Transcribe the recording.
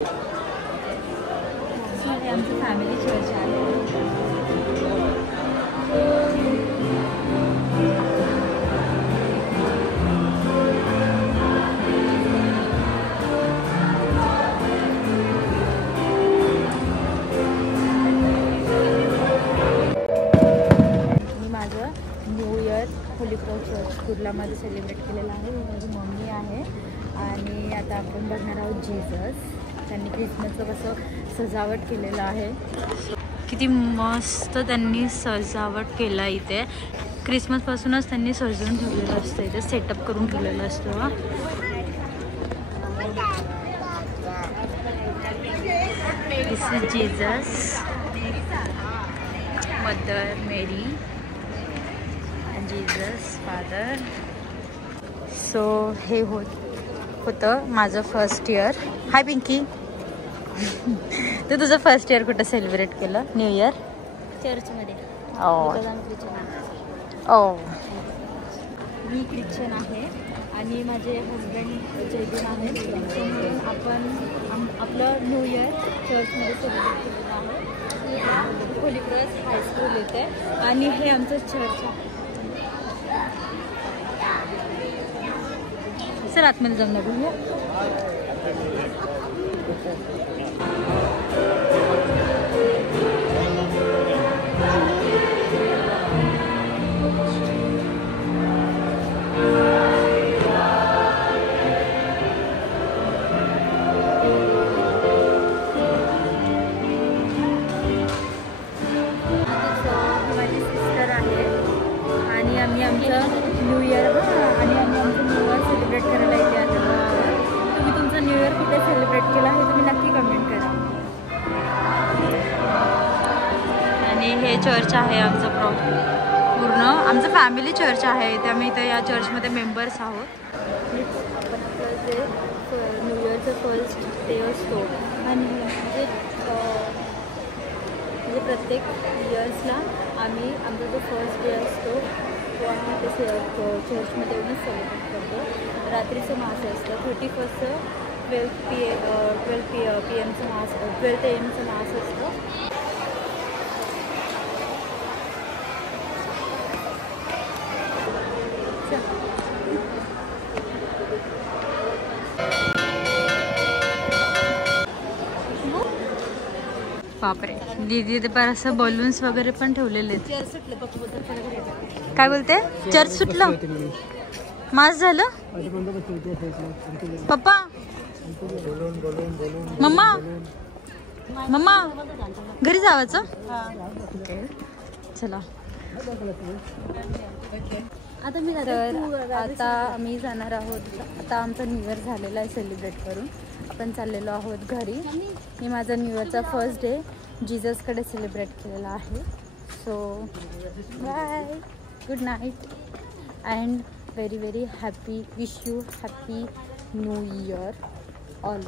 हे आमचं family church आहे. मी माझं new year holy cross church कुर्लामध्ये सेलिब्रेट केलेलं आहे. माझी मम्मी आहे आणि आता आपण बघणार आहोत जीजस. त्यांनी क्रिसमसचं कसं सजावट केलेलं आहे. किती मस्त त्यांनी सजावट केला इथे. क्रिसमसपासूनच त्यांनी सजवून ठेवलेलं असतं. इथे सेटअप करून ठेवलेलं असतं. This is Jesus, mother Mary and Jesus father. So हे होतं माझं फर्स्ट इयर. Hi Pinky. तू तुझं फर्स्ट इयर कुठं सेलिब्रेट केलं न्यू इयर? चर्चमध्ये. मी ख्रिश्चन आहे आणि माझे हजबंड जैन आहेत. म्हणून आपण आपलं न्यू इयर चर्चमध्ये सेलिब्रेट केलेलं आहे. होली क्रॉस हायस्कूल येते आणि हे आमचं चर्च आहे. सर आतमध्ये जाऊन बघूया. माझी सिस्टर आहे आणि आम्ही आमचं न्यू इयर सेलिब्रेट करायला इथे आलेलो आहोत. तुम्ही तुमचं न्यू इयर कुठे सेलिब्रेट केला हे तुम्ही नक्की कमेंट करा. आणि हे चर्च आहे आमचं पूर्ण आमचं फॅमिली चर्च आहे. इथे आम्ही इथे या चर्चमध्ये मेंबर्स आहोत. आपण आपलं जे न्यू इयरचं फर्स्ट डे असतो आणि म्हणजे प्रत्येक इयर्सला आम्ही आमचा जो फर्स्ट डे असतो तो आम्ही इथे चर्चमध्ये येऊनच सेलिब्रेट करतो. रात्रीचं मास असतं. 31st 12 PM मास 12 AM मास असतो. बापरे दीदी ते पर असं बलून्स वगैरे पण ठेवलेले आहेत. काय बोलते? चर्च सुटलं? मास झालं? पप्पा मम्मा मम्मा घरी जावाचं. चला आता आम्ही जाणार आहोत. आता आमचा न्यू इयर झालेला आहे सेलिब्रेट करून. आपण चाललेलो आहोत घरी. मी माझा न्यू इयरचा फर्स्ट डे जीजसकडे सेलिब्रेट केलेला आहे. So bye, good night and very very happy. Wish you happy new year all.